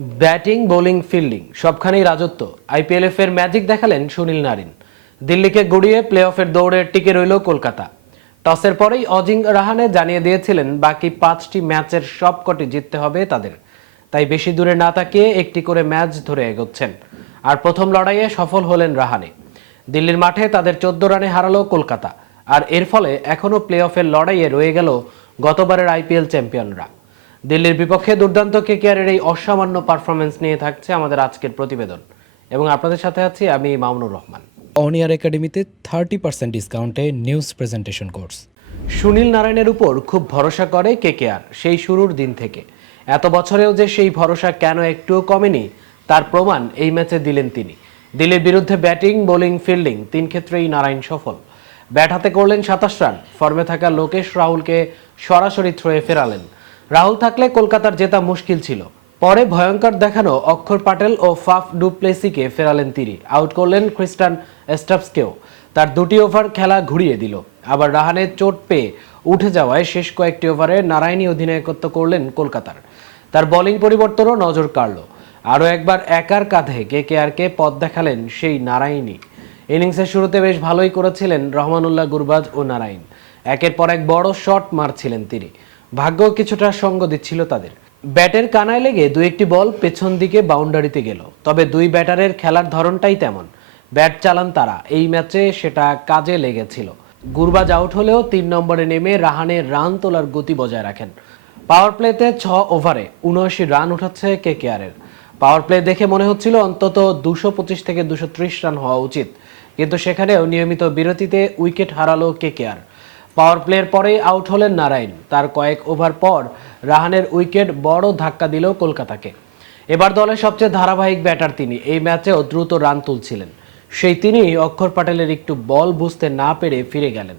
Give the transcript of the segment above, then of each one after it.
Batting bowling fielding সবখানেই রাজত্ব। IPL এর ম্যাজিক দেখালেন সুনীল নারিন। দিল্লিকে গড়িয়ে প্লে অফের দৌড়ে টিকে রইল কলকাতা। টসের পরেই অজিং রাহানে জানিয়ে দিয়েছিলেন বাকি 5টি ম্যাচের সবকটি জিততে হবে তাদের। তাই বেশি দূরে না তাকিয়ে একটি করে ম্যাচ ধরে এগোচ্ছেন। আর প্রথম লড়াইয়ে সফল হলেন রাহানে। দিল্লির মাঠে তাদের 14 রানে হারালো কলকাতা। আর এর ফলে এখনও প্লে অফের লড়াইয়ে রয়ে গেল গতবারের আইপিএল চ্যাম্পিয়নরা। দিল্লির বিপক্ষে দুর্দান্ত কেকেআরের এই অসামান্য পারফরমেন্স নিয়ে থাকছে আমাদের আজকের প্রতিবেদন, এবং আপনাদের সাথে আছি আমি মামুনুর রহমান। অনিয়ার একাডেমিতে 30% ডিসকাউন্টে নিউজ প্রেজেন্টেশন কোর্স। সুনীল নারায়ণের উপর খুব ভরসা করে কেকেআর সেই শুরুর দিন থেকে। এত বছরেও যে সেই ভরসা কেন একটুও কমেনি তার প্রমাণ এই ম্যাচে দিলেন তিনি। দিল্লির বিরুদ্ধে ব্যাটিং বোলিং ফিল্ডিং 3 ক্ষেত্রেই নারায়ণ সফল। ব্যাট হাতে করলেন 27 রান। ফর্মে থাকা লোকেশ রাহুলকে সরাসরি থ্রোয়ে ফেরালেন। রাহুল থাকলে কলকাতার জেতা মুশকিল ছিল। পরে ভয়ঙ্কর দেখানো অক্ষর প্যাটেল ও ফাফ ডু প্লেসিকে ফেরালেন তিনি। আউট করলেন ক্রিস্টান স্টাফসকেও। তার 2টি ওভার খেলা ঘুরিয়ে দিল। আবার রাহানের চোট পেয়ে উঠে যাওয়ায় শেষ কয়েকটি ওভারে নারায়ণী অধিনায়কত্ব করলেন কলকাতার। তার বোলিং পরিবর্তনও নজর কাড়ল। আরও একবার একার কাঁধে কেকেআরকে পথ দেখালেন সেই নারায়ণী। ইনিংসের শুরুতে বেশ ভালোই করেছিলেন রহমানুল্লাহ গুরবাজ ও নারায়ণ। একের পর এক বড় শট মারছিলেন তিনি। ভাগ্য কিছুটা সঙ্গ দিচ্ছিল তাদের। ব্যাটের কানায় লেগে 2-1টি বল পেছন দিকে বাউন্ডারিতে গেল। তবে দুই ব্যাটারের খেলার ধরনটাই তেমন। ব্যাট চালান তারা। এই ম্যাচে সেটা কাজে লেগেছিল। গুরবাজ আউট হলেও 3 নম্বরে নেমে রাহানে রান তোলার গতি বজায় রাখেন। পাওয়ার প্লেতে 6 ওভারে 79 রান উঠাচ্ছে কেকেআরের। পাওয়ার প্লে দেখে মনে হচ্ছিল অন্তত 225 থেকে 230 রান হওয়া উচিত, কিন্তু সেখানেও নিয়মিত বিরতিতে উইকেট হারালো কেকেআর। পাওয়ার প্লের পরেই আউট হলেন নারায়ণ। তার কয়েক ওভার পর রাহানের উইকেট বড় ধাক্কা দিল কলকাতাকে। এবার দলের সবচেয়ে ধারাবাহিক ব্যাটার তিনি। এই ম্যাচেও দ্রুত রান তুলছিলেন। সেই তিনি অক্ষর প্যাটেলের একটু বল বুঝতে না পেরে ফিরে গেলেন।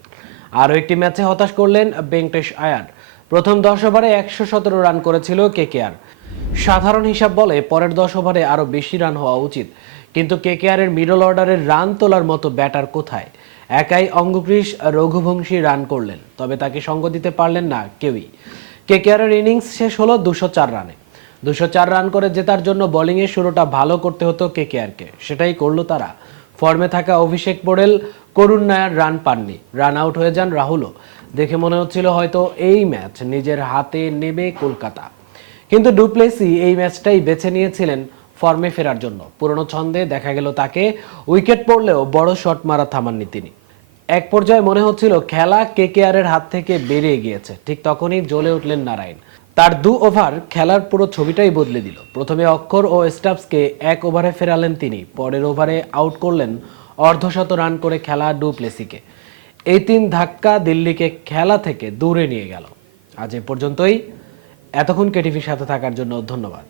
আরও একটি ম্যাচে হতাশ করলেন ভেঙ্কটেশ আয়ার। প্রথম 10 ওভারে 117 রান করেছিল কেকেআর। সাধারণ হিসাব বলে পরের 10 ওভারে আরও বেশি রান হওয়া উচিত, কিন্তু কেকেআরের মিডল অর্ডারের রান তোলার মতো ব্যাটার কোথায়? একাই অঙ্গক্রিস রঘুবংশী রান করলেন, তবে তাকে সঙ্গ দিতে পারলেন না কেউই। কেকেআরের ইনিংস শেষ হলো 204 রানে। 204 রান করে জেতার জন্য বোলিংয়ের শুরুটা ভালো করতে হতো কেকেআরকে। সেটাই করলো তারা। ফর্মে থাকা অভিষেক পোড়েল, করুণ নায়ার রান পাননি। রান আউট হয়ে যান রাহুলও। দেখে মনে হচ্ছিল হয়তো এই ম্যাচ নিজের হাতে নেবে কলকাতা। কিন্তু ডু প্লেসি এই ম্যাচটাই বেছে নিয়েছিলেন ফর্মে ফেরার জন্য। পুরনো ছন্দে দেখা গেল তাকে। উইকেট পড়লেও বড় শট মারা থামাননি তিনি। এক পর্যায়ে মনে হচ্ছিল খেলা কেকেআরের হাত থেকে বেরিয়ে গিয়েছে। ঠিক তখনই জ্বলে উঠলেন নারায়ণ। তার 2 ওভার খেলার পুরো ছবিটাই বদলে দিল। প্রথমে অক্ষর ও স্টাফসকে 1 ওভারে ফেরালেন তিনি। পরের ওভারে আউট করলেন অর্ধশত রান করে খেলা ডু প্লেসিকে। এই 3 ধাক্কা দিল্লিকে খেলা থেকে দূরে নিয়ে গেল। আজ এ পর্যন্তই। এতক্ষণ কেটিভির সাথে থাকার জন্য ধন্যবাদ।